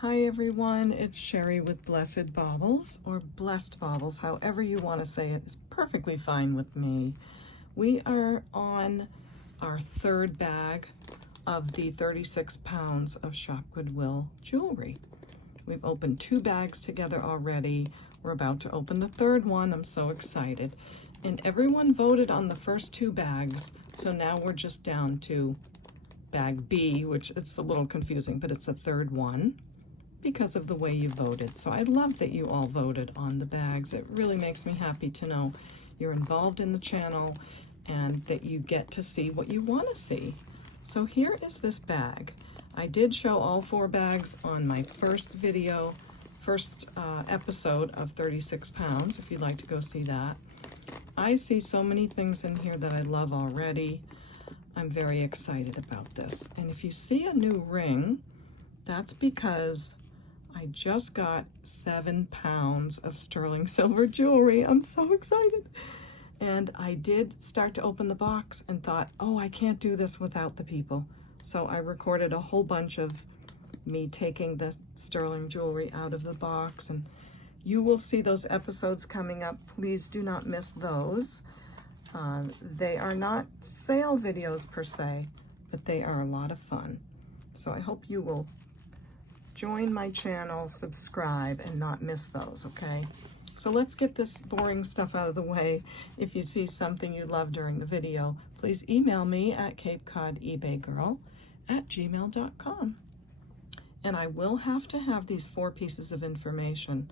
Hi everyone, it's Sherry with Blessed Baubles, or Blessed Baubles, however you want to say it is perfectly fine with me. We are on our third bag of the 36 pounds of ShopGoodWill Jewelry. We've opened 2 bags together already. We're about to open the third one. I'm so excited. And everyone voted on the first 2 bags, so now we're just down to bag B, which it's a little confusing, but it's a third one because of the way you voted. So I love that you all voted on the bags. It really makes me happy to know you're involved in the channel and that you get to see what you want to see. So here is this bag. I did show all 4 bags on my first video, episode of 36 pounds, if you'd like to go see that. I see so many things in here that I love already. I'm very excited about this. And if you see a new ring, that's because I just got 7 pounds of sterling silver jewelry. I'm so excited. And I did start to open the box and thought, oh, I can't do this without the people. So I recorded a whole bunch of me taking the sterling jewelry out of the box, and you will see those episodes coming up. Please do not miss those. They are not sale videos per se, but they are a lot of fun. So I hope you will join my channel, subscribe, and not miss those, okay? So let's get this boring stuff out of the way. If you see something you love during the video, please email me at CapeCodEbayGirl@gmail.com. And I will have to have these 4 pieces of information.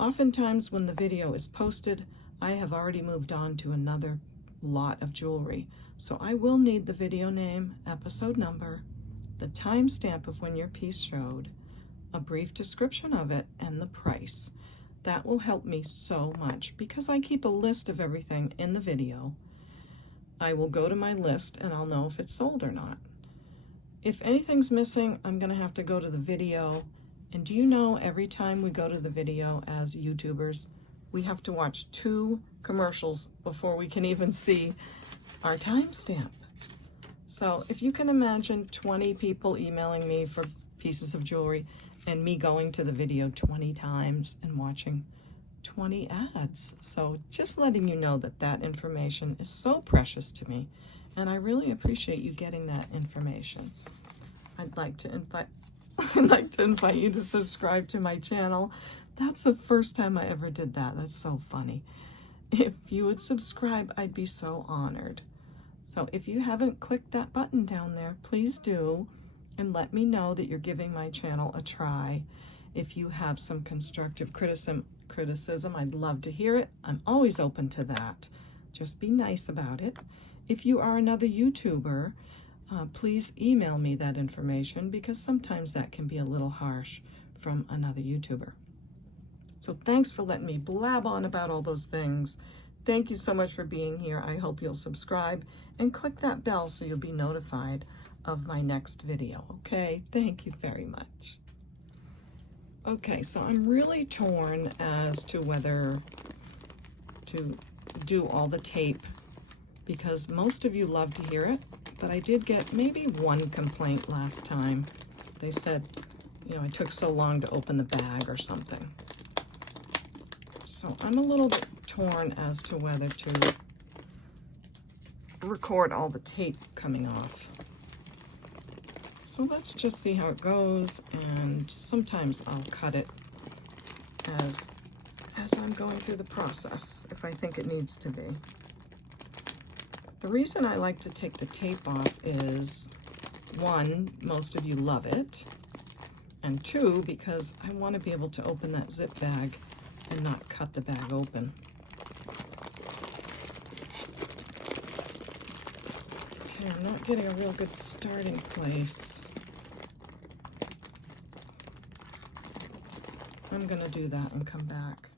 Oftentimes when the video is posted, I have already moved on to another lot of jewelry. So I will need the video name, episode number, the timestamp of when your piece showed, a brief description of it, and the price. That will help me so much because I keep a list of everything in the video. I will go to my list and I'll know if it's sold or not. If anything's missing, I'm gonna have to go to the video. And do you know, every time we go to the video as YouTubers, we have to watch 2 commercials before we can even see our timestamp. So if you can imagine 20 people emailing me for pieces of jewelry and me going to the video 20 times and watching 20 ads. So just letting you know that that information is so precious to me, and I really appreciate you getting that information. I'd like to invite you to subscribe to my channel. That's the first time I ever did that. That's so funny. If you would subscribe, I'd be so honored. So if you haven't clicked that button down there, please do, and let me know that you're giving my channel a try. If you have some constructive criticism, I'd love to hear it. I'm always open to that. Just be nice about it. If you are another YouTuber, please email me that information, because sometimes that can be a little harsh from another YouTuber. So thanks for letting me blab on about all those things. Thank you so much for being here. I hope you'll subscribe and click that bell so you'll be notified of my next video, okay? Thank you very much. Okay, so I'm really torn as to whether to do all the tape, because most of you love to hear it, but I did get maybe 1 complaint last time. They said, you know, I took so long to open the bag or something. So I'm a little bit torn as to whether to record all the tape coming off. So let's just see how it goes, and sometimes I'll cut it as I'm going through the process, if I think it needs to be. The reason I like to take the tape off is, 1, most of you love it, and 2, because I want to be able to open that zip bag and not cut the bag open. Okay, I'm not getting a real good starting place. I'm gonna do that and come back.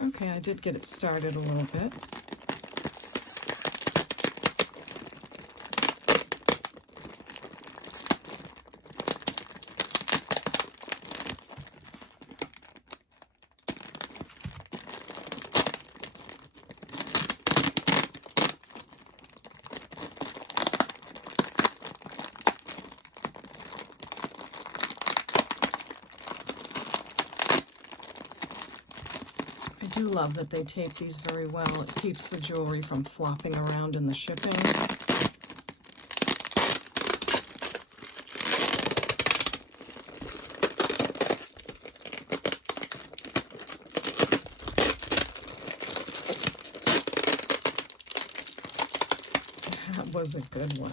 Okay, I did get it started a little bit. do love that they tape these very well. It keeps the jewelry from flopping around in the shipping. That was a good one.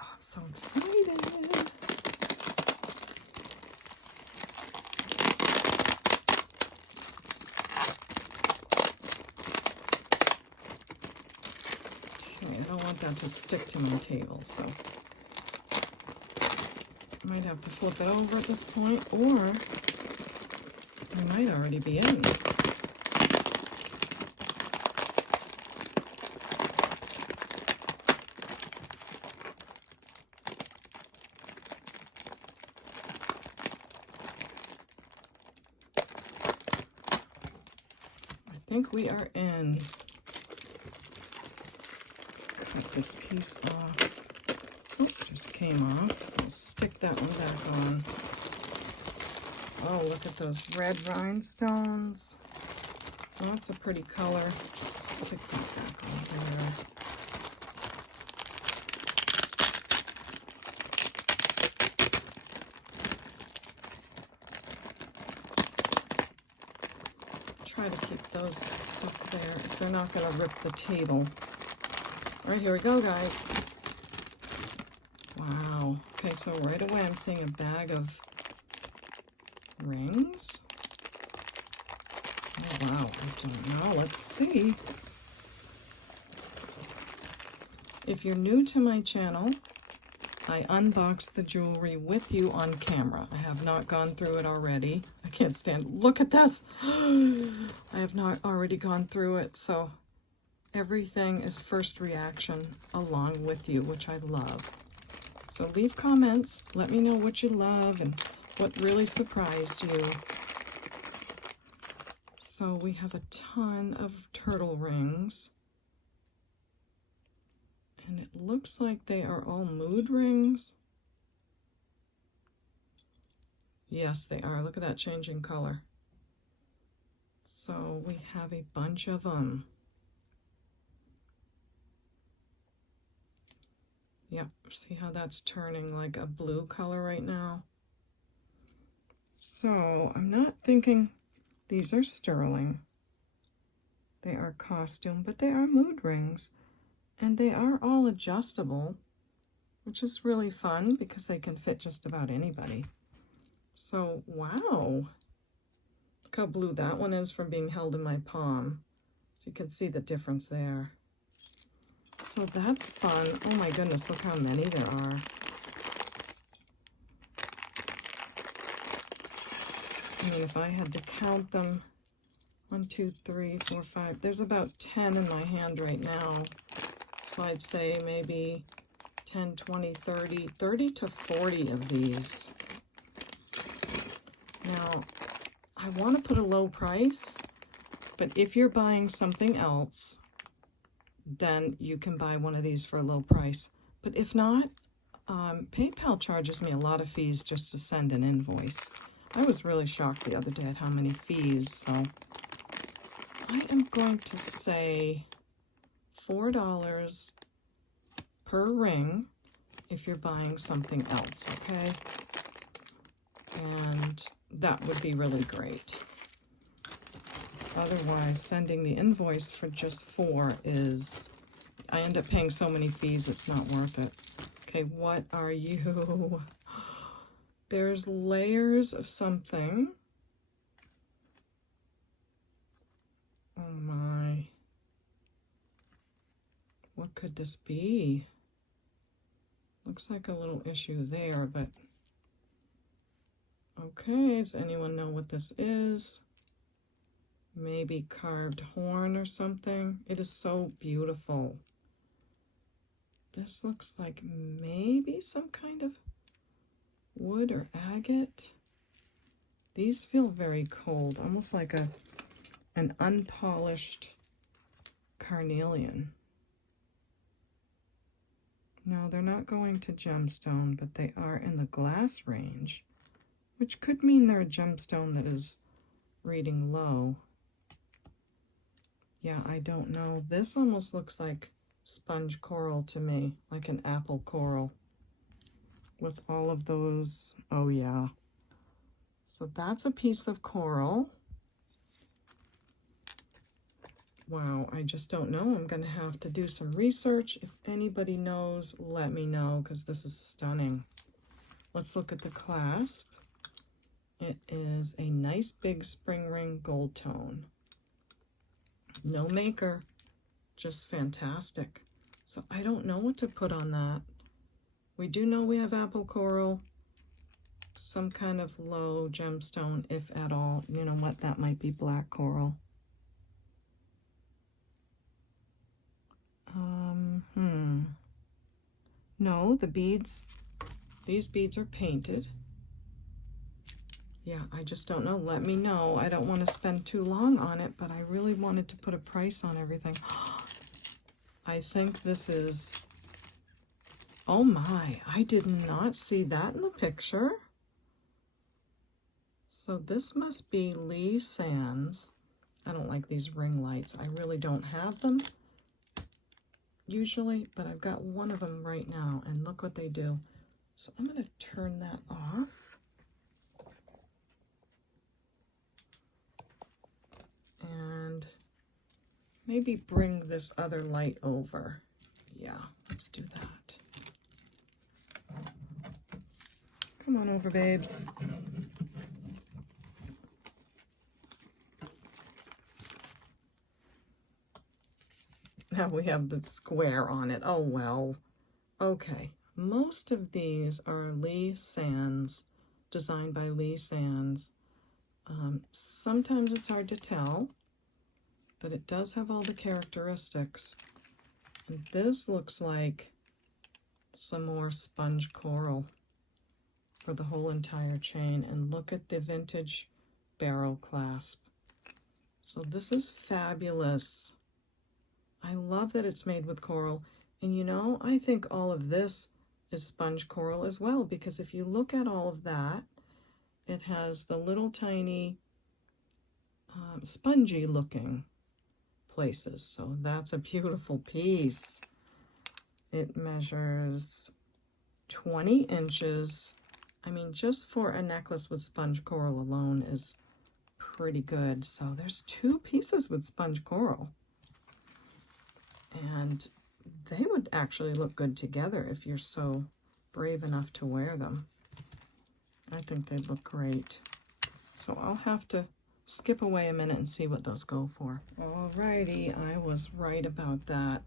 Oh, I'm so excited. Okay, I don't want that to stick to my table, so I might have to flip it over at this point, or I might already be in. I think we are in. Cut this piece off. Oh, just came off. I'll stick that one back on. Oh, look at those red rhinestones. Oh, that's a pretty color. Just stick that back on there. Try to keep those stuck there if they're not going to rip the table. All right, here we go, guys. Wow. Okay, so right away I'm seeing a bag of rings. Oh, wow. I don't know. Let's see. If you're new to my channel, I unboxed the jewelry with you on camera. I have not gone through it already. I can't stand. Look at this. I have not already gone through it, so everything is first reaction along with you, which I love. So leave comments. Let me know what you love and what really surprised you. So we have a ton of turtle rings. And it looks like they are all mood rings. Yes, they are. Look at that changing color. So we have a bunch of them. Yep, see how that's turning like a blue color right now? So I'm not thinking these are sterling. They are costume, but they are mood rings. And they are all adjustable, which is really fun because they can fit just about anybody. So, wow. Look how blue that one is from being held in my palm. So you can see the difference there. So that's fun. Oh my goodness, look how many there are. I mean, if I had to count them, 1, 2, 3, 4, 5, there's about 10 in my hand right now. So I'd say maybe 10, 20, 30 to 40 of these. Now, I want to put a low price, but if you're buying something else, then you can buy one of these for a low price. But if not, PayPal charges me a lot of fees just to send an invoice. I was really shocked the other day at how many fees, so I am going to say $4 per ring if you're buying something else, okay? And that would be really great. Otherwise, sending the invoice for just 4 is, I end up paying so many fees, it's not worth it. Okay, what are you? There's layers of something. Oh my. What could this be? Looks like a little issue there, but okay, does anyone know what this is? Maybe carved horn or something. It is so beautiful. This looks like maybe some kind of wood or agate. These feel very cold, almost like an unpolished carnelian. No, they're not going to gemstone, but they are in the glass range, which could mean they're a gemstone that is reading low. Yeah, I don't know. This almost looks like sponge coral to me, like an apple coral with all of those. Oh yeah. So that's a piece of coral. Wow, I just don't know. I'm going to have to do some research. If anybody knows, let me know, because this is stunning. Let's look at the clasp. It is a nice big spring ring gold tone. No maker, just fantastic. So I don't know what to put on that. We do know we have apple coral, some kind of low gemstone, if at all. You know what, that might be black coral. No, the beads, these beads are painted. Yeah, I just don't know. Let me know. I don't want to spend too long on it, but I really wanted to put a price on everything. I think this is, oh my, I did not see that in the picture. So this must be Lee Sands. I don't like these ring lights. I really don't have them usually, but I've got one of them right now, and look what they do. So I'm going to turn that off. And maybe bring this other light over. Yeah, let's do that. Come on over, babes. Now we have the square on it. Oh, well. Okay. Most of these are Lee Sands, designed by Lee Sands. Sometimes it's hard to tell, but it does have all the characteristics. And this looks like some more sponge coral for the whole entire chain. And look at the vintage barrel clasp. So this is fabulous. I love that it's made with coral. And you know, I think all of this is sponge coral as well, because if you look at all of that, it has the little tiny spongy looking places. So that's a beautiful piece. It measures 20 inches. I mean, just for a necklace with sponge coral alone is pretty good. So there's two pieces with sponge coral. And they would actually look good together if you're so brave enough to wear them. I think they'd look great. So I'll have to skip away a minute and see what those go for. Alrighty, I was right about that.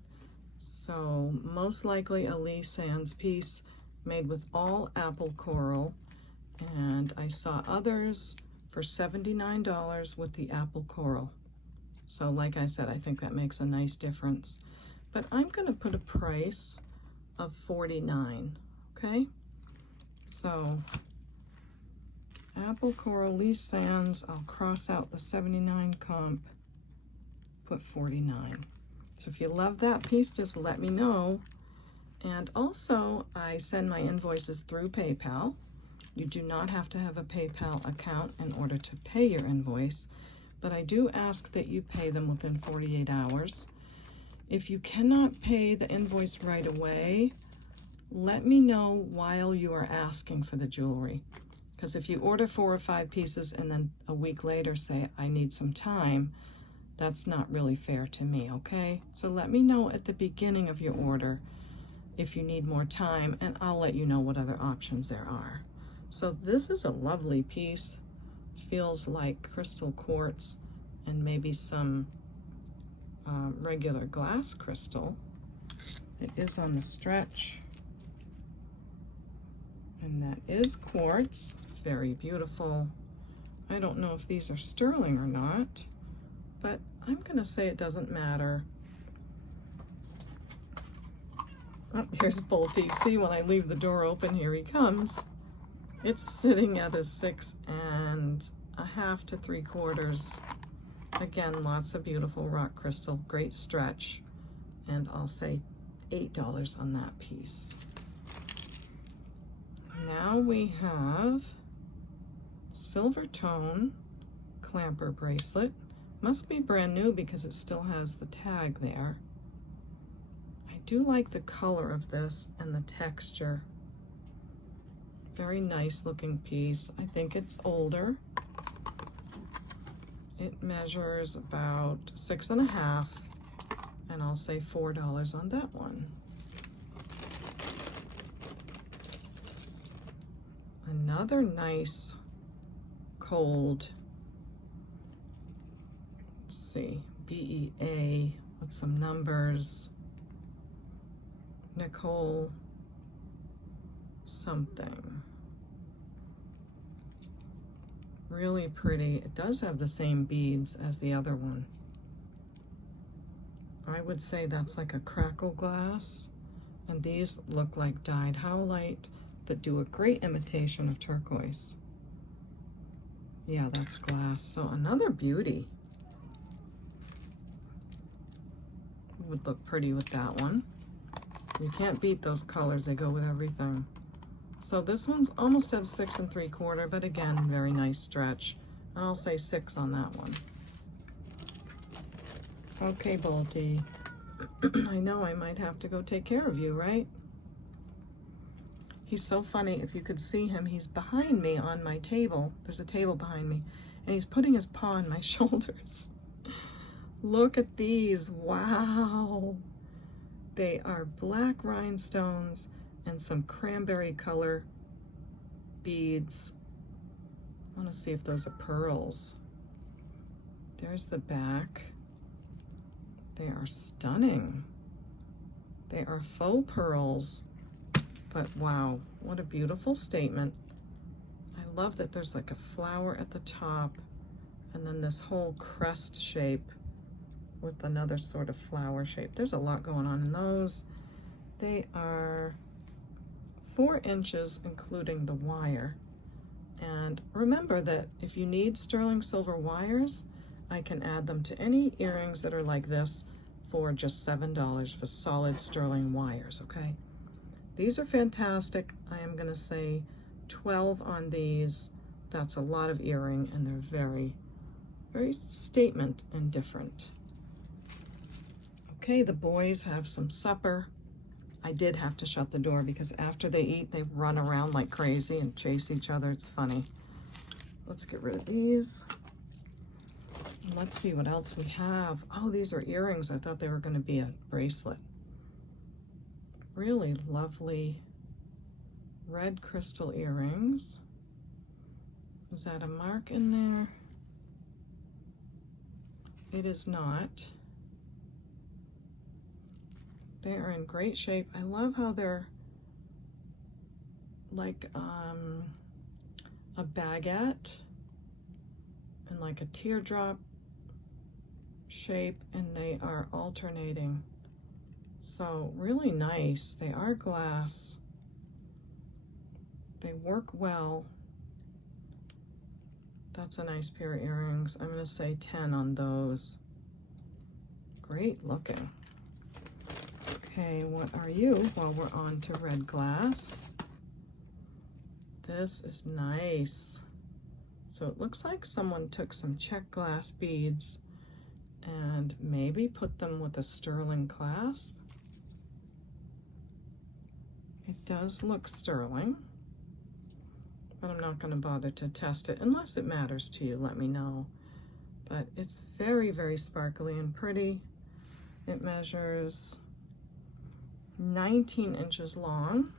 So most likely a Lee Sands piece made with all apple coral. And I saw others for $79 with the apple coral. So like I said, I think that makes a nice difference. But I'm going to put a price of $49, okay? So apple coral, Lee Sands, I'll cross out the 79 comp, put 49. So if you love that piece, just let me know. And also, I send my invoices through PayPal. You do not have to have a PayPal account in order to pay your invoice, but I do ask that you pay them within 48 hours. If you cannot pay the invoice right away, let me know while you are asking for the jewelry. Because if you order 4 or 5 pieces and then a week later say, I need some time, that's not really fair to me, okay? So let me know at the beginning of your order if you need more time, and I'll let you know what other options there are. So this is a lovely piece. Feels like crystal quartz and maybe some regular glass crystal. It is on the stretch, and that is quartz. Very beautiful. I don't know if these are sterling or not, but I'm gonna say it doesn't matter. Oh, here's Bolty. See, when I leave the door open, here he comes. It's sitting at a 6 1/2 to 3/4. Again, lots of beautiful rock crystal, great stretch. And I'll say $8 on that piece. Now we have silver tone clamper bracelet. Must be brand new because it still has the tag there. I do like the color of this and the texture. Very nice looking piece. I think it's older. It measures about 6.5, and I'll say $4 on that one. Another nice cold, let's see, BEA with some numbers, Nicole something. Really pretty. It does have the same beads as the other one. I would say that's like a crackle glass, and these look like dyed howlite that do a great imitation of turquoise. Yeah, that's glass. So another beauty. Would look pretty with that one. You can't beat those colors, they go with everything. So this one's almost at 6 3/4, but again, very nice stretch. I'll say 6 on that one. Okay, Bolty. I know I might have to go take care of you, right? He's so funny. If you could see him, he's behind me on my table. There's a table behind me, and he's putting his paw on my shoulders. Look at these. Wow. They are black rhinestones and some cranberry color beads. I want to see if those are pearls. There's the back. They are stunning. They are faux pearls. But wow, what a beautiful statement. I love that there's like a flower at the top and then this whole crest shape with another sort of flower shape. There's a lot going on in those. They are 4 inches, including the wire. And remember that if you need sterling silver wires, I can add them to any earrings that are like this for just $7 for solid sterling wires, okay? These are fantastic. I am gonna say 12 on these. That's a lot of earring, and they're very, very statement and different. Okay, the boys have some supper. I did have to shut the door because after they eat, they run around like crazy and chase each other. It's funny. Let's get rid of these. And let's see what else we have. Oh, these are earrings. I thought they were gonna be a bracelet. Really lovely red crystal earrings. Is that a mark in there? It is not. They are in great shape. I love how they're like a baguette and like a teardrop shape, and they are alternating. So really nice. They are glass. They work well. That's a nice pair of earrings. I'm gonna say 10 on those. Great looking. Okay, what are you? Well, we're on to red glass. This is nice. So it looks like someone took some check glass beads and maybe put them with a sterling clasp. It does look sterling, but I'm not going to bother to test it unless it matters to you. Let me know. But it's very, very sparkly and pretty. It measures 19 inches long,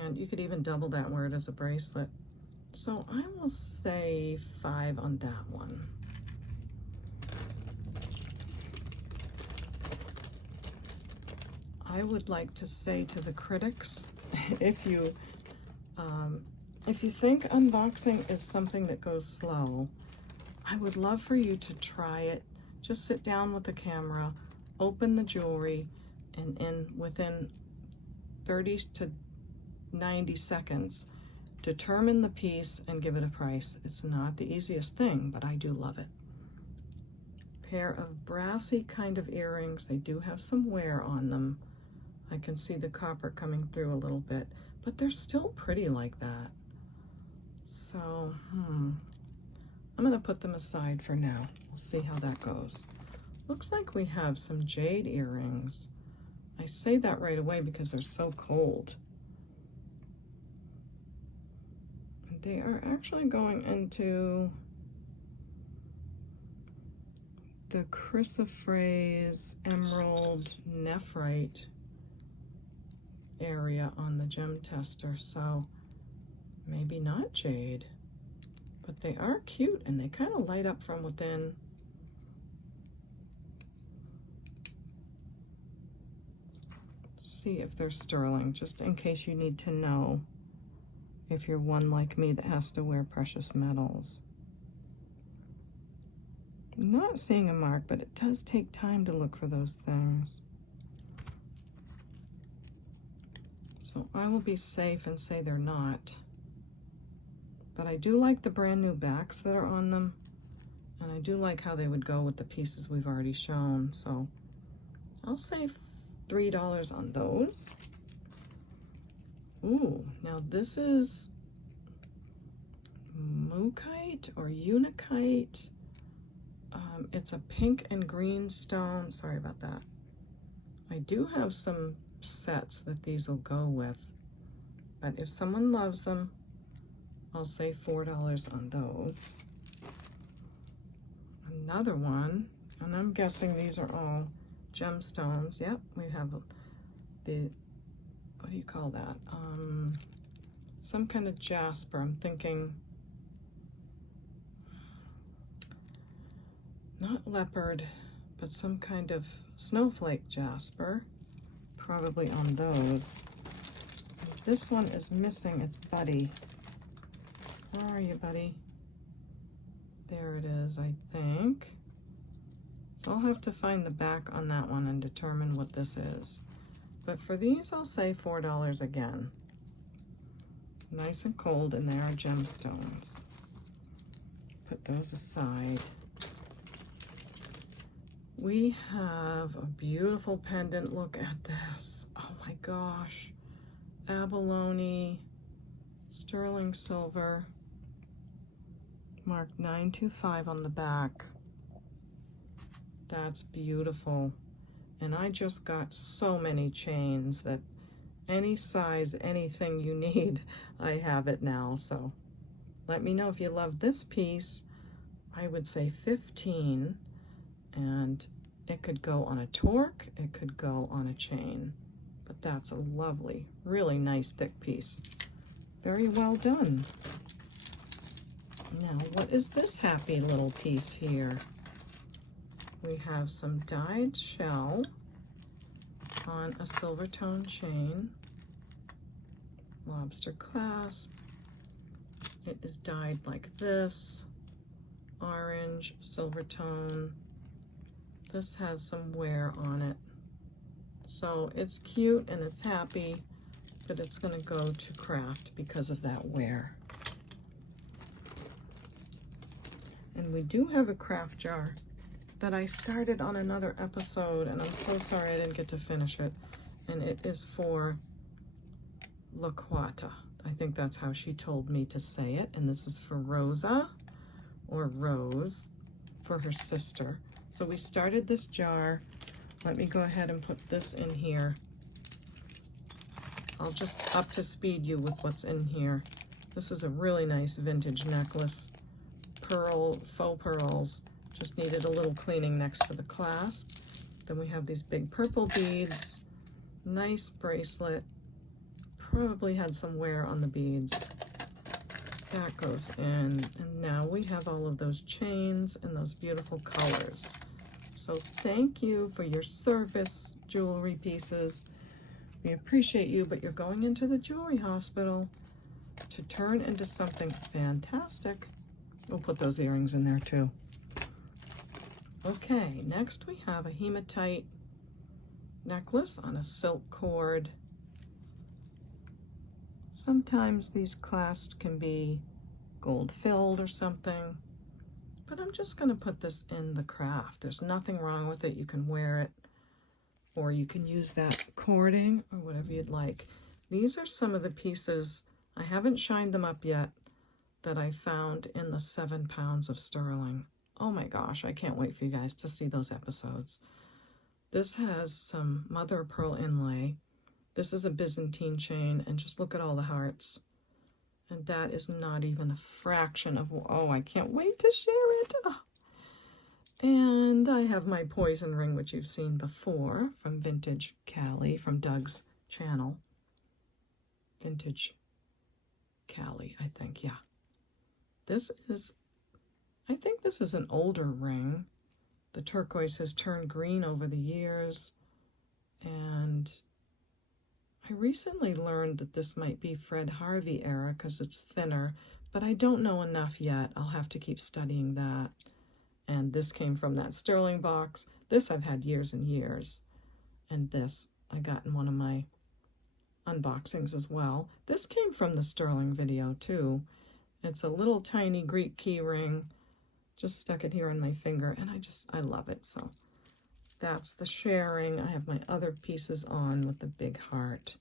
and you could even double that where it is a bracelet. So I will say 5 on that one. I would like to say to the critics, if you think unboxing is something that goes slow, I would love for you to try it. Just sit down with the camera, open the jewelry, and within 30 to 90 seconds, determine the piece and give it a price. It's not the easiest thing, but I do love it. Pair of brassy kind of earrings. They do have some wear on them. I can see the copper coming through a little bit, but they're still pretty like that. So, I'm gonna put them aside for now. We'll see how that goes. Looks like we have some jade earrings. I say that right away because they're so cold. They are actually going into the chrysoprase emerald nephrite area on the gem tester, so maybe not jade, but they are cute and they kind of light up from within. See if they're sterling, just in case you need to know if you're one like me that has to wear precious metals. I'm not seeing a mark, but it does take time to look for those things. So I will be safe and say they're not. But I do like the brand new backs that are on them, and I do like how they would go with the pieces we've already shown. So I'll say $3 on those. Ooh, now this is Mookite or Unikite. It's a pink and green stone. Sorry about that. I do have some sets that these will go with, but if someone loves them, I'll say $4 on those. Another one, and I'm guessing these are all gemstones. Yep, we have the, what do you call that? Some kind of jasper. I'm thinking not leopard, but some kind of snowflake jasper, probably on those. And this one is missing its buddy. Where are you, buddy? There it is, I think. So I'll have to find the back on that one and determine what this is. But for these, I'll say $4 again. Nice and cold, and they are gemstones. Put those aside. We have a beautiful pendant. Look at this. Oh my gosh. Abalone, sterling silver, marked 925 on the back. That's beautiful. And I just got so many chains that any size, anything you need, I have it now. So let me know if you love this piece. I would say 15, and it could go on a torque, it could go on a chain, but that's a lovely, really nice thick piece. Very well done. Now, what is this happy little piece here? We have some dyed shell on a silver tone chain, lobster clasp. It is dyed like this, orange, silver tone. This has some wear on it. So it's cute and it's happy, but it's gonna go to craft because of that wear. And we do have a craft jar that I started on another episode, and I'm so sorry I didn't get to finish it. And it is for Laquata. I think that's how she told me to say it. And this is for Rosa, or Rose, for her sister. So we started this jar. Let me go ahead and put this in here. I'll just up to speed you with what's in here. This is a really nice vintage necklace. Pearl, faux pearls. Just needed a little cleaning next to the clasp. Then we have these big purple beads. Nice bracelet. Probably had some wear on the beads. That goes in. And now we have all of those chains and those beautiful colors. So thank you for your service, jewelry pieces. We appreciate you, but you're going into the jewelry hospital to turn into something fantastic. We'll put those earrings in there too. Okay, next we have a hematite necklace on a silk cord. Sometimes these clasps can be gold filled or something, but I'm just going to put this in the craft. There's nothing wrong with it. You can wear it or you can use that cording or whatever you'd like. These are some of the pieces, I haven't shined them up yet, that I found in the 7 pounds of sterling. Oh my gosh, I can't wait for you guys to see those episodes. This has some mother of pearl inlay. This is a Byzantine chain, and just look at all the hearts. And that is not even a fraction of, oh, I can't wait to share it. Oh. And I have my poison ring, which you've seen before, from Vintage Callie, from Doug's channel. Vintage Callie, I think, yeah. This is, I think this is an older ring. The turquoise has turned green over the years, and I recently learned that this might be Fred Harvey era because it's thinner, but I don't know enough yet. I'll have to keep studying that. And this came from that sterling box. This I've had years and years. And this I got in one of my unboxings as well. This came from the sterling video too. It's a little tiny Greek key ring. Just stuck it here on my finger, and I love it. So that's the sharing. I have my other pieces on with the big heart.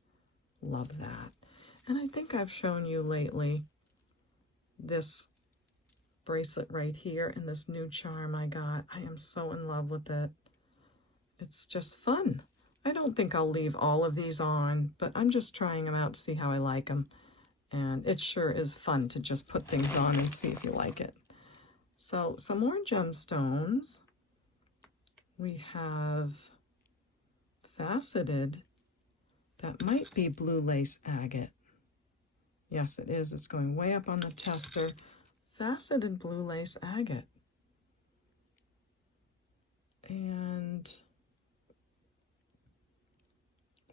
Love that. And I think I've shown you lately this bracelet right here and this new charm I got. I am so in love with it. It's just fun. I don't think I'll leave all of these on, but I'm just trying them out to see how I like them. And it sure is fun to just put things on and see if you like it. So some more gemstones. We have faceted, that might be blue lace agate. Yes, it is. It's going way up on the tester. Faceted blue lace agate. And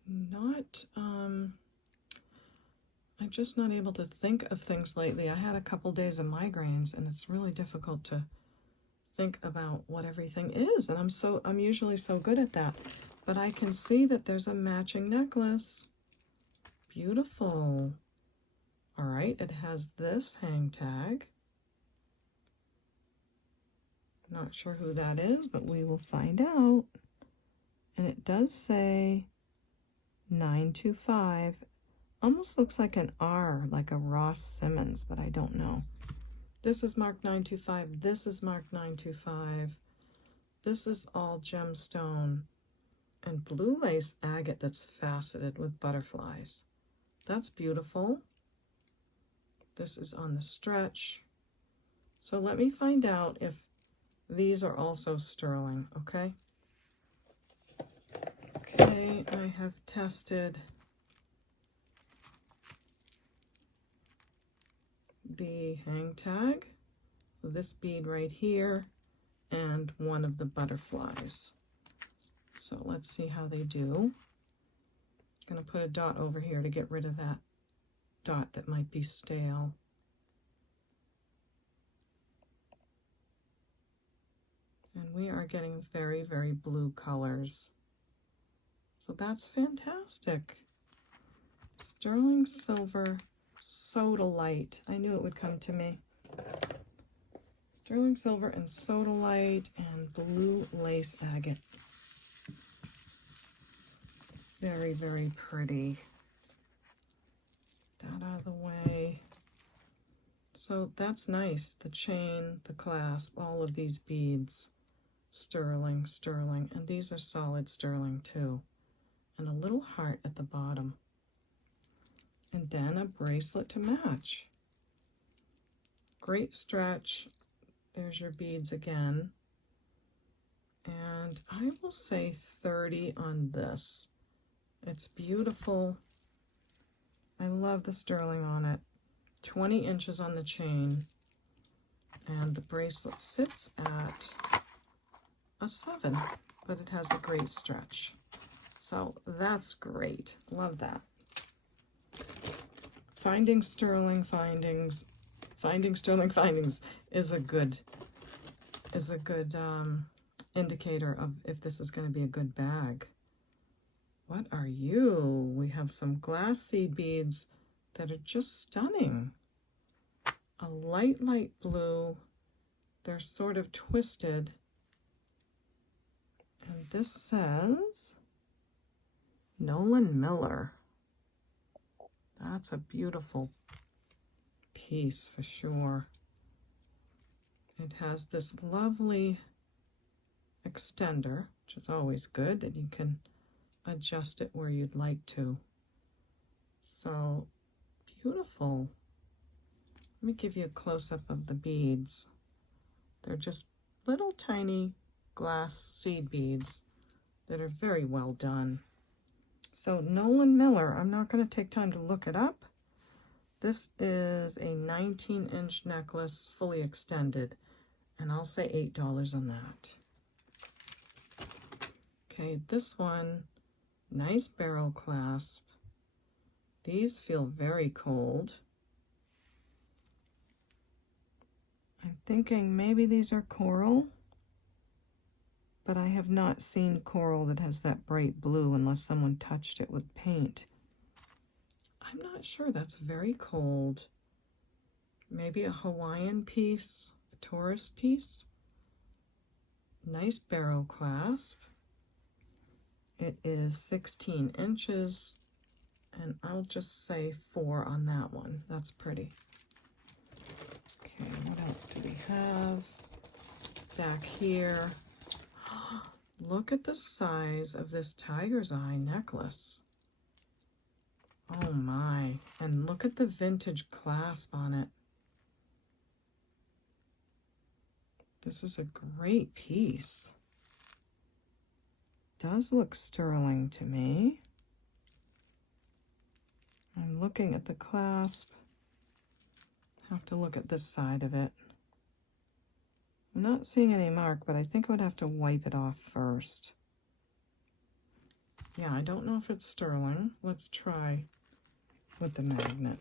not, I'm just not able to think of things lately. I had a couple days of migraines, and it's really difficult to think about what everything is, and I'm usually so good at that. But I can see that there's a matching necklace. Beautiful. All right, it has this hang tag. Not sure who that is, but we will find out. And it does say 925. Almost looks like an R, like a Ross Simmons, but I don't know. This is marked 925. This is marked 925. This is all gemstone and blue lace agate that's faceted with butterflies. That's beautiful. This is on the stretch. So let me find out if these are also sterling, okay? Okay, I have tested the hang tag, this bead right here, and one of the butterflies. So let's see how they do. I'm going to put a dot over here to get rid of that dot that might be stale. And we are getting very, very blue colors. So that's fantastic. Sterling silver, sodalite. I knew it would come to me. Sterling silver and sodalite and blue lace agate. Very, very pretty. That out of the way. So that's nice. The chain, the clasp, all of these beads. Sterling, sterling. And these are solid sterling too. And a little heart at the bottom. And then a bracelet to match. Great stretch. There's your beads again. And I will say 30 on this. It's beautiful. I love the sterling on it. 20 inches on the chain. And the bracelet sits at a 7, but it has a great stretch. So that's great. Love that. Finding sterling findings is a good indicator of if this is going to be a good bag. What are you? We have some glass seed beads that are just stunning. A light blue. They're sort of twisted. And this says Nolan Miller. That's a beautiful piece for sure. It has this lovely extender, which is always good, and you can adjust it where you'd like to. So beautiful. Let me give you a close-up of the beads. They're just little tiny glass seed beads that are very well done. So Nolan Miller, I'm not going to take time to look it up. This is a 19-inch necklace, fully extended, and I'll say $8 on that. Okay, this one, nice barrel clasp. These feel very cold. I'm thinking maybe these are coral, but I have not seen coral that has that bright blue unless someone touched it with paint. I'm not sure. That's very cold. Maybe a Hawaiian piece, a tourist piece. Nice barrel clasp. It is 16 inches, and I'll just say 4 on that one. That's pretty. Okay, what else do we have? Back here. Look at the size of this tiger's eye necklace. Oh my, and look at the vintage clasp on it. This is a great piece. Does look sterling to me. I'm looking at the clasp. Have to look at this side of it. I'm not seeing any mark, but I think I would have to wipe it off first. Yeah, I don't know if it's sterling. Let's try with the magnet.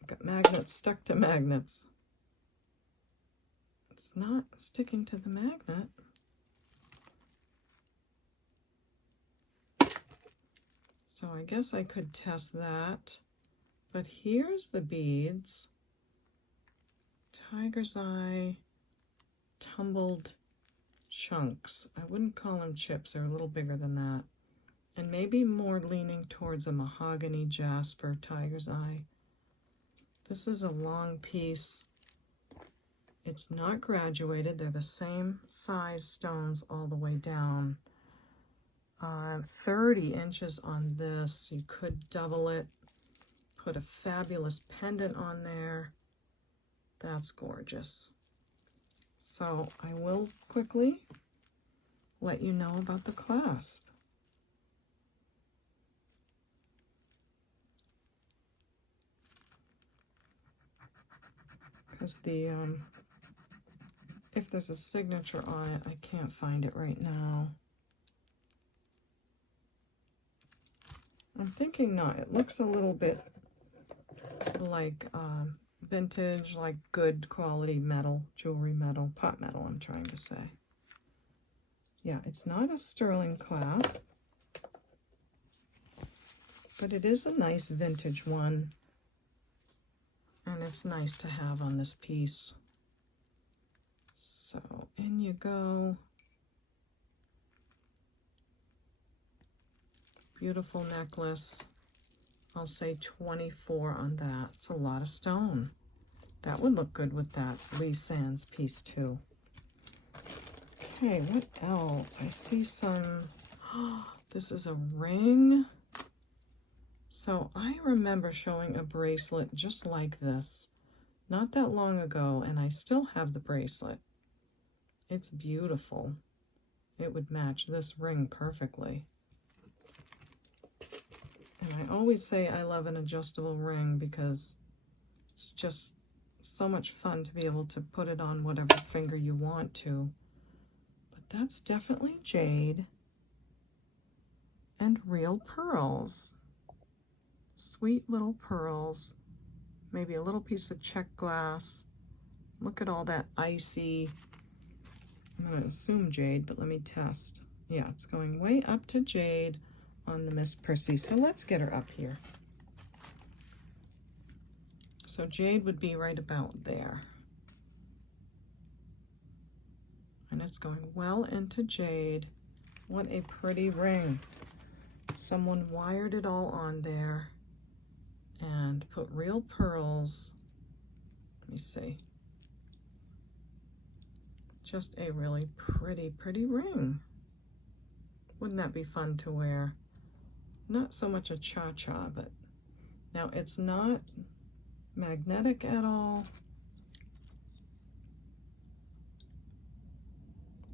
I've got magnets stuck to magnets. It's not sticking to the magnet. So I guess I could test that. But here's the beads. Tiger's eye, tumbled chunks. I wouldn't call them chips. They're a little bigger than that. And maybe more leaning towards a mahogany jasper tiger's eye. This is a long piece. It's not graduated. They're the same size stones all the way down. 30 inches on this. You could double it. Put a fabulous pendant on there. That's gorgeous. So I will quickly let you know about the clasp. Because the, if there's a signature on it, I can't find it right now. I'm thinking not. It looks a little bit like vintage, like good quality metal, jewelry metal, pot metal, I'm trying to say. Yeah, it's not a sterling clasp, but it is a nice vintage one, and it's nice to have on this piece. So in you go. Beautiful necklace. I'll say 24 on that. It's a lot of stone. That would look good with that Lee Sands piece too. Okay, what else? I see some, this is a ring. So I remember showing a bracelet just like this not that long ago, and I still have the bracelet. It's beautiful. It would match this ring perfectly. And I always say I love an adjustable ring because it's just so much fun to be able to put it on whatever finger you want to. But that's definitely jade and real pearls. Sweet little pearls. Maybe a little piece of check glass. Look at all that icy, I'm going to assume jade, but let me test. Yeah, it's going way up to jade on the Miss Prissy. So let's get her up here. So jade would be right about there. And it's going well into jade. What a pretty ring. Someone wired it all on there and put real pearls. Let me see. Just a really pretty, pretty ring. Wouldn't that be fun to wear? Not so much a cha-cha, but now it's not magnetic at all.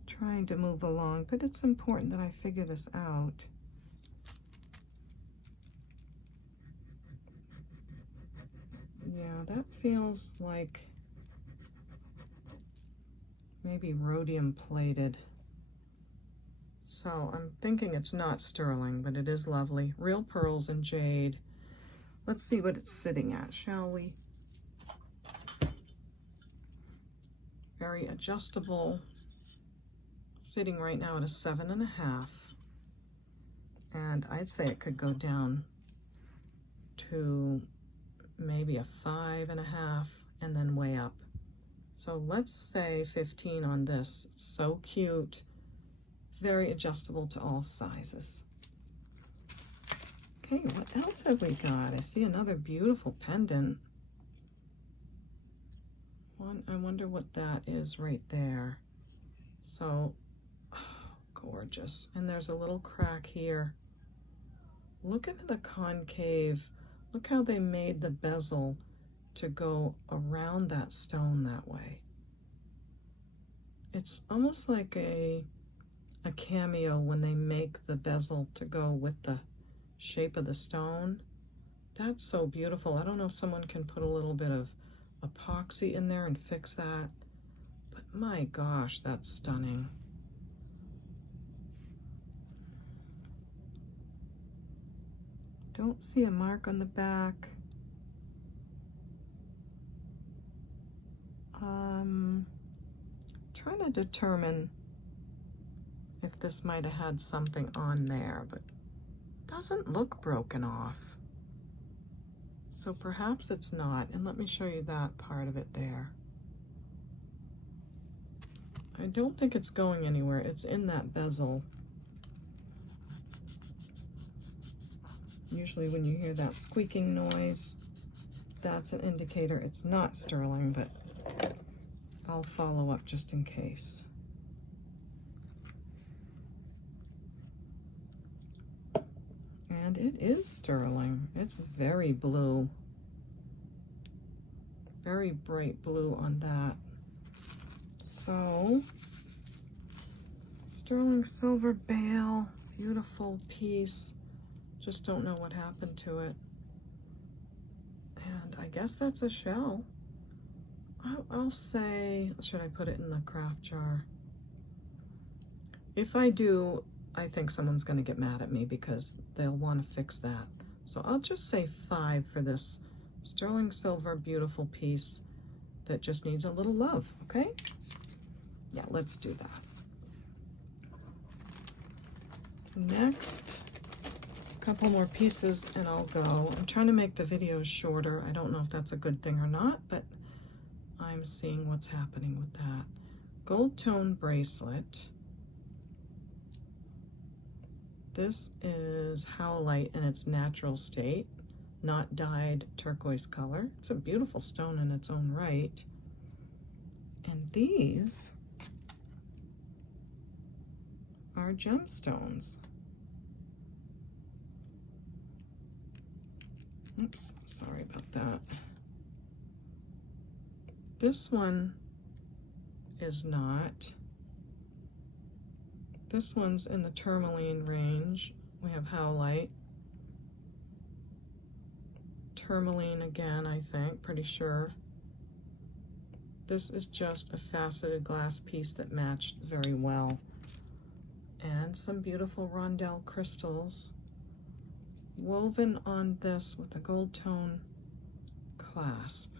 Trying to move along, but it's important that I figure this out. Yeah, that feels like maybe rhodium plated. So I'm thinking it's not sterling, but it is lovely. Real pearls and jade. Let's see what it's sitting at, shall we? Very adjustable. Sitting right now at a 7.5. And I'd say it could go down to maybe a 5.5 and then way up. So let's say 15 on this. It's so cute. Very adjustable to all sizes. Okay, what else have we got? I see another beautiful pendant. I wonder what that is right there. So, oh, gorgeous. And there's a little crack here. Look at the concave. Look how they made the bezel to go around that stone that way. It's almost like a cameo when they make the bezel to go with the shape of the stone. That's so beautiful. I don't know if someone can put a little bit of epoxy in there and fix that, but my gosh, that's stunning. Don't see a mark on the back. Trying to determine if this might have had something on there, but doesn't look broken off. So perhaps it's not, and let me show you that part of it there. I don't think it's going anywhere. It's in that bezel. Usually when you hear that squeaking noise, that's an indicator it's not sterling, but I'll follow up just in case. And it is sterling. It's very blue. Very bright blue on that. So, sterling silver bail, beautiful piece. Just don't know what happened to it. And I guess that's a shell. I'll say, should I put it in the craft jar? If I do, I think someone's going to get mad at me because they'll want to fix that. So I'll just say 5 for this sterling silver beautiful piece that just needs a little love, okay? Yeah, let's do that. Next, a couple more pieces and I'll go. I'm trying to make the videos shorter. I don't know if that's a good thing or not, but I'm seeing what's happening with that. Gold tone bracelet. This is howlite in its natural state, not dyed turquoise color. It's a beautiful stone in its own right. And these are gemstones. Oops, sorry about that. This one is not. This one's in the tourmaline range. We have howlite. Tourmaline again, I think, pretty sure. This is just a faceted glass piece that matched very well. And some beautiful rondelle crystals woven on this with a gold tone clasp.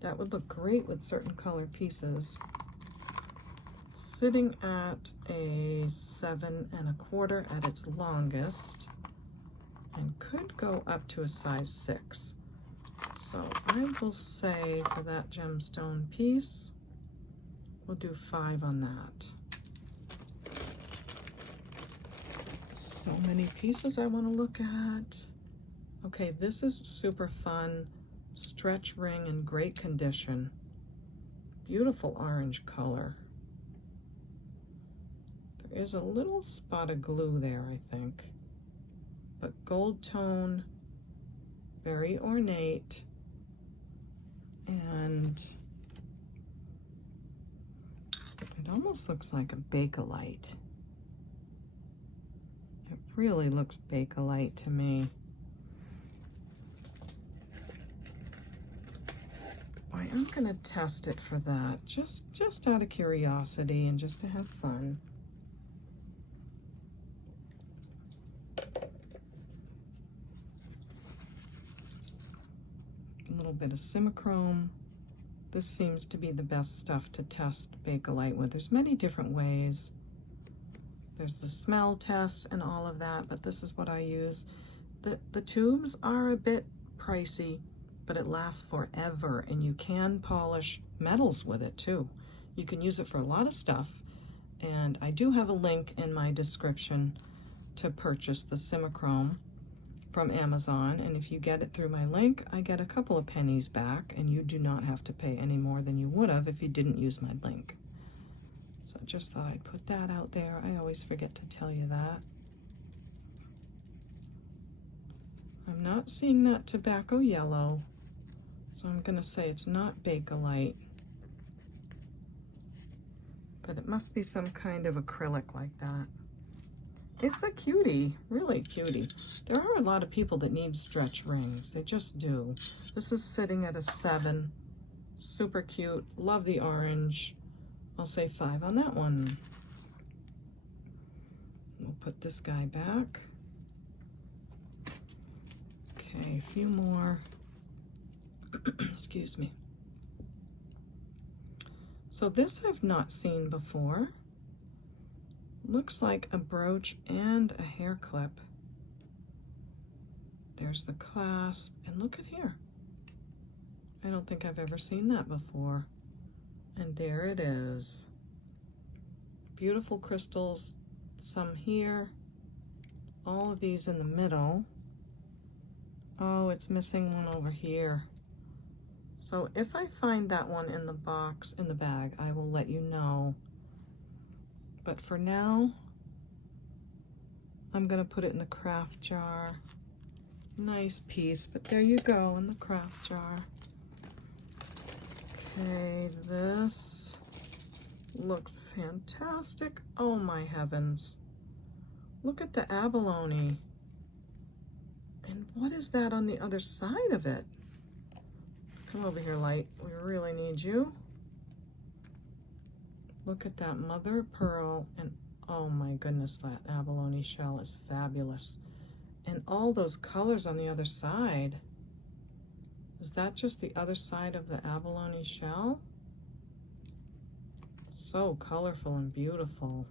That would look great with certain color pieces. Sitting at a 7 1/4 at its longest, and could go up to a size 6. So I will say for that gemstone piece, we'll do 5 on that. So many pieces I want to look at. Okay, this is super fun. Stretch ring in great condition. Beautiful orange color. There is a little spot of glue there, I think. But gold tone, very ornate, and it almost looks like a Bakelite. It really looks Bakelite to me. I am going to test it for that, just out of curiosity and just to have fun. A little bit of Simichrome. This seems to be the best stuff to test Bakelite with. There's many different ways. There's the smell test and all of that, but this is what I use. The tubes are a bit pricey, but it lasts forever, and you can polish metals with it too. You can use it for a lot of stuff, and I do have a link in my description to purchase the Simichrome from Amazon, and if you get it through my link, I get a couple of pennies back, and you do not have to pay any more than you would have if you didn't use my link. So I just thought I'd put that out there. I always forget to tell you that. I'm not seeing that tobacco yellow, so I'm going to say it's not Bakelite, but it must be some kind of acrylic like that. It's a cutie, really cutie. There are a lot of people that need stretch rings. They just do. This is sitting at a 7. Super cute. Love the orange. I'll say 5 on that one. We'll put this guy back. Okay, a few more. Excuse me. So this I've not seen before. Looks like a brooch and a hair clip. There's the clasp, and look at here. I don't think I've ever seen that before. And there it is. Beautiful crystals, some here, all of these in the middle. Oh, it's missing one over here. So if I find that one in the box, in the bag, I will let you know. But for now, I'm gonna put it in the craft jar. Nice piece, but there you go in the craft jar. Okay, this looks fantastic. Oh my heavens. Look at the abalone. And what is that on the other side of it? Come over here, light. We really need you. Look at that mother of pearl, and oh my goodness, that abalone shell is fabulous. And all those colors on the other side. Is that just the other side of the abalone shell? So colorful and beautiful.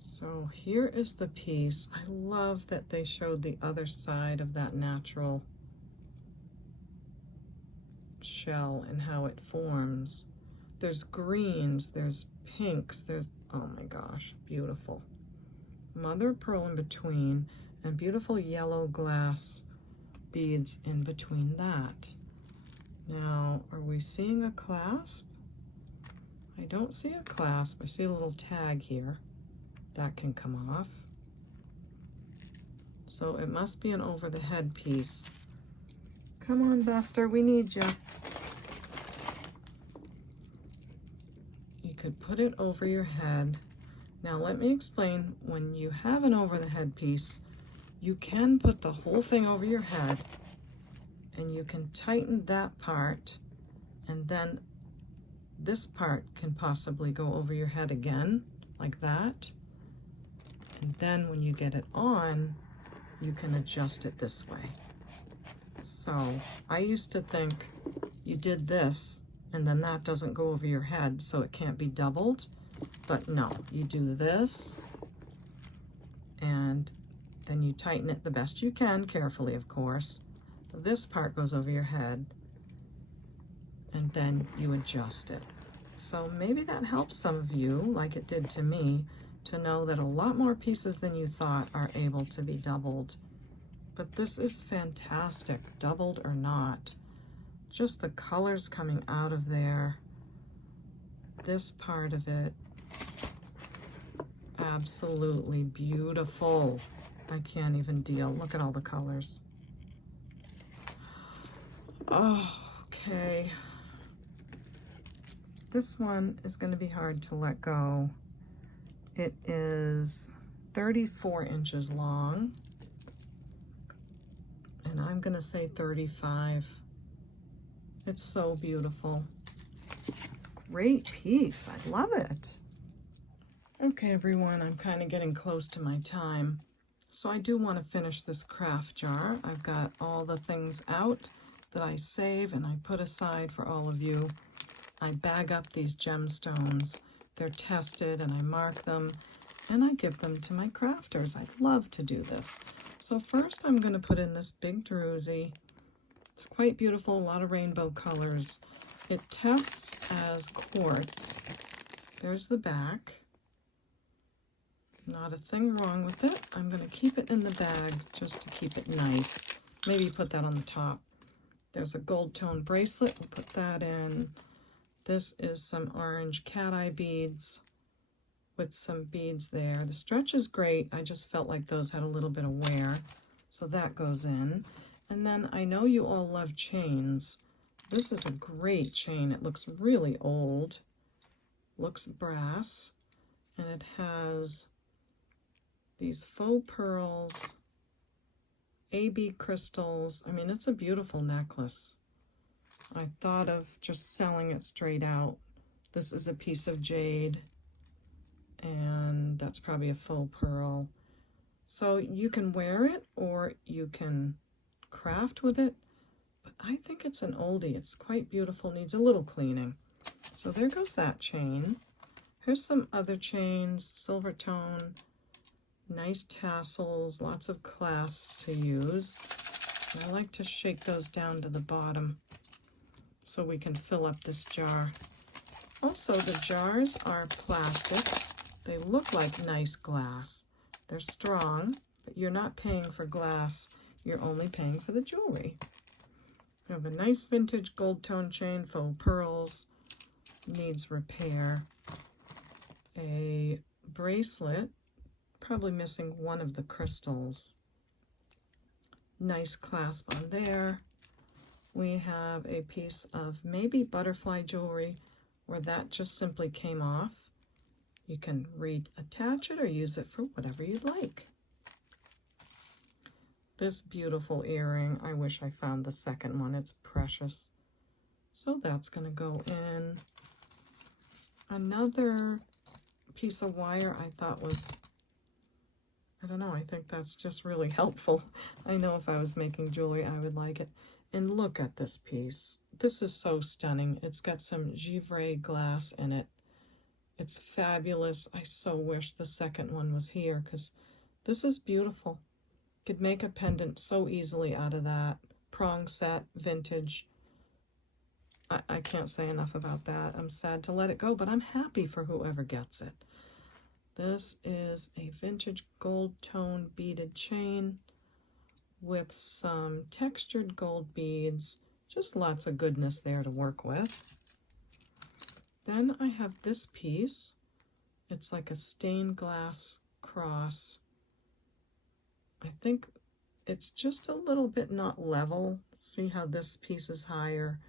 So here is the piece. I love that they showed the other side of that natural shell and how it forms. There's greens, there's pinks, there's, oh my gosh, beautiful. Mother of pearl in between, and beautiful yellow glass beads in between that. Now, are we seeing a clasp? I don't see a clasp. I see a little tag here. That can come off. So it must be an over the head piece. Come on, Buster, we need you. You could put it over your head. Now let me explain, when you have an over the head piece, you can put the whole thing over your head, and you can tighten that part, and then this part can possibly go over your head again, like that. And then when you get it on, you can adjust it this way. So I used to think you did this, and then that doesn't go over your head, so it can't be doubled. But no, you do this, and then you tighten it the best you can, carefully of course. This part goes over your head, and then you adjust it. So maybe that helps some of you, like it did to me, to know that a lot more pieces than you thought are able to be doubled. But this is fantastic, doubled or not. Just the colors coming out of there. This part of it, absolutely beautiful. I can't even deal. Look at all the colors. Oh, okay. This one is going to be hard to let go. It is 34 inches long, and I'm going to say 35. It's so beautiful. Great piece. I love it. Okay, everyone, I'm kind of getting close to my time. So I do want to finish this craft jar. I've got all the things out that I save and I put aside for all of you. I bag up these gemstones. They're tested and I mark them and I give them to my crafters. I love to do this. So first I'm going to put in this big druzy. It's quite beautiful, a lot of rainbow colors. It tests as quartz. There's the back. Not a thing wrong with it. I'm going to keep it in the bag just to keep it nice. Maybe put that on the top. There's a gold tone bracelet. We'll put that in. This is some orange cat eye beads with some beads there. The stretch is great. I just felt like those had a little bit of wear. So that goes in. And then I know you all love chains. This is a great chain. It looks really old. Looks brass. And it has these faux pearls, AB crystals. I mean, it's a beautiful necklace. I thought of just selling it straight out. This is a piece of jade, and that's probably a faux pearl. So you can wear it or you can craft with it, but I think it's an oldie. It's quite beautiful, needs a little cleaning. So there goes that chain. Here's some other chains, silver tone, nice tassels, lots of clasps to use. And I like to shake those down to the bottom so we can fill up this jar. Also, the jars are plastic. They look like nice glass. They're strong, but you're not paying for glass. You're only paying for the jewelry. You have a nice vintage gold tone chain, faux pearls, needs repair. A bracelet, probably missing one of the crystals. Nice clasp on there. We have a piece of maybe butterfly jewelry where that just simply came off. You can reattach it or use it for whatever you'd like. This beautiful earring, I wish I found the second one. It's precious. So that's going to go in. Another piece of wire I thought was, I don't know, I think that's just really helpful. I know if I was making jewelry, I would like it. And look at this piece. This is so stunning. It's got some givre glass in it. It's fabulous. I so wish the second one was here because this is beautiful. Could make a pendant so easily out of that. Prong set, vintage. I can't say enough about that. I'm sad to let it go, but I'm happy for whoever gets it. This is a vintage gold tone beaded chain with some textured gold beads. Just lots of goodness there to work with. Then I have this piece. It's like a stained glass cross. I think it's just a little bit not level. See how this piece is higher?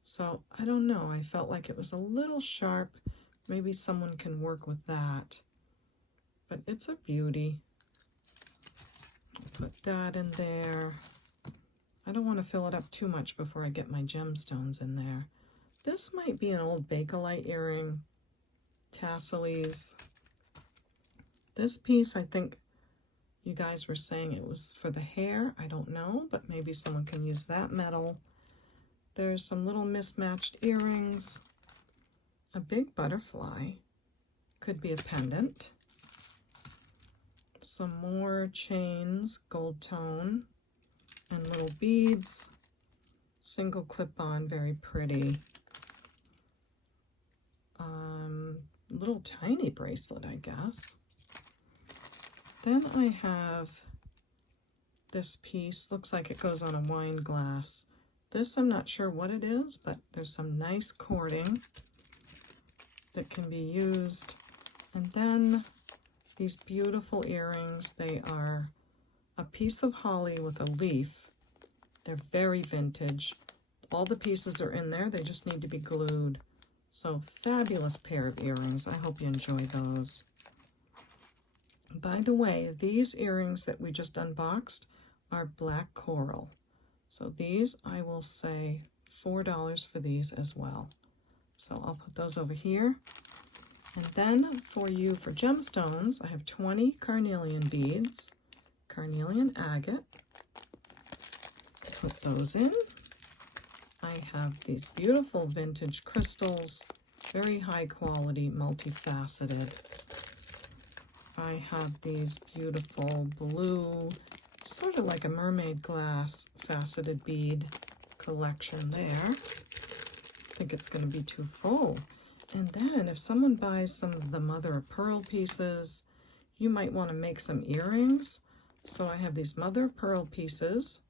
So I don't know. I felt like it was a little sharp. Maybe someone can work with that. But it's a beauty. I'll put that in there. I don't want to fill it up too much before I get my gemstones in there. This might be an old Bakelite earring. Tasselies. This piece, I think you guys were saying it was for the hair. I don't know, but maybe someone can use that metal. There's some little mismatched earrings. A big butterfly. Could be a pendant. Some more chains, gold tone, and little beads. Single clip-on, very pretty. little tiny bracelet, I guess. Then I have this piece, looks like it goes on a wine glass. This, I'm not sure what it is, but there's some nice cording that can be used. And then these beautiful earrings, they are a piece of holly with a leaf. They're very vintage. All the pieces are in there, they just need to be glued. So fabulous pair of earrings. I hope you enjoy those. By the way, these earrings that we just unboxed are black coral. So these, I will say $4 for these as well. So I'll put those over here. And then for you, for gemstones, I have 20 carnelian beads, carnelian agate. Put those in. I have these beautiful vintage crystals, very high quality, multifaceted. I have these beautiful blue, sort of like a mermaid glass faceted bead collection there. I think it's going to be too full. And then if someone buys some of the mother of pearl pieces, you might want to make some earrings. So I have these mother of pearl pieces,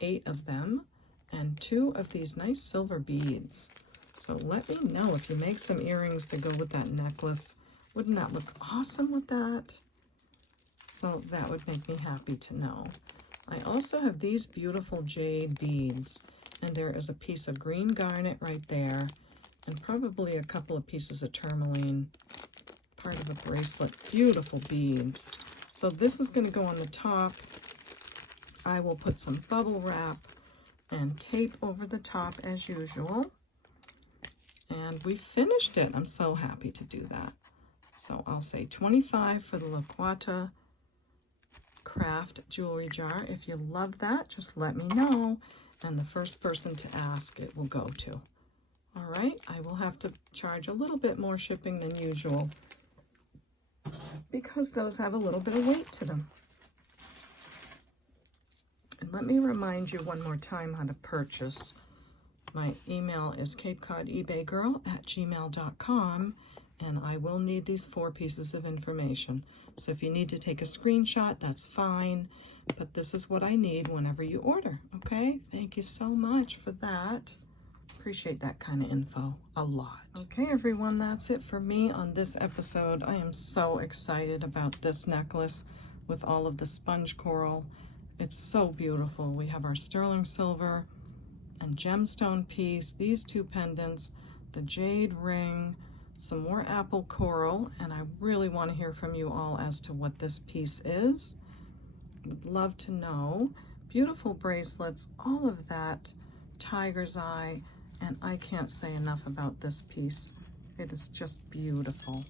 8 of them, and 2 of these nice silver beads. So let me know if you make some earrings to go with that necklace. Wouldn't that look awesome with that? So that would make me happy to know. I also have these beautiful jade beads, and there is a piece of green garnet right there, and probably a couple of pieces of tourmaline, part of a bracelet. Beautiful beads. So this is going to go on the top. I will put some bubble wrap and tape over the top as usual. And we finished it. I'm so happy to do that. So I'll say $25 for the Loupe craft jewelry jar. If you love that, just let me know. And the first person to ask, it will go to. All right, I will have to charge a little bit more shipping than usual because those have a little bit of weight to them. And let me remind you one more time how to purchase. My email is CapeCodEbayGirl@gmail.com, and I will need these 4 pieces of information. So if you need to take a screenshot, that's fine, but this is what I need whenever you order, okay? Thank you so much for that. Appreciate that kind of info a lot. Okay, everyone, that's it for me on this episode. I am so excited about this necklace with all of the sponge coral. It's so beautiful. We have our sterling silver and gemstone piece, these 2 pendants, the jade ring, some more apple coral, and I really want to hear from you all as to what this piece is. Would love to know. Beautiful bracelets, all of that, tiger's eye, and I can't say enough about this piece. It is just beautiful.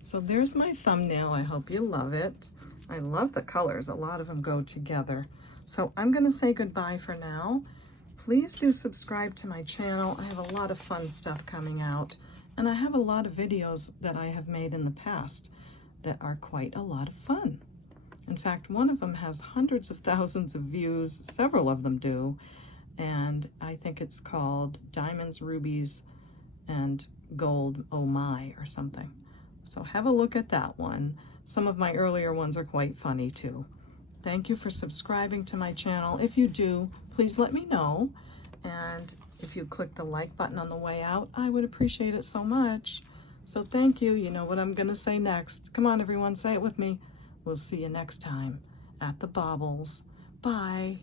So there's my thumbnail. I hope you love it. I love the colors. A lot of them go together. So I'm going to say goodbye for now. Please do subscribe to my channel. I have a lot of fun stuff coming out, and I have a lot of videos that I have made in the past that are quite a lot of fun. In fact, one of them has hundreds of thousands of views, several of them do, and I think it's called Diamonds, Rubies, and Gold, Oh My, or something. So have a look at that one. Some of my earlier ones are quite funny too. Thank you for subscribing to my channel. If you do, please let me know. And if you click the like button on the way out, I would appreciate it so much. So thank you. You know what I'm going to say next. Come on, everyone, say it with me. We'll see you next time at the Baubles. Bye.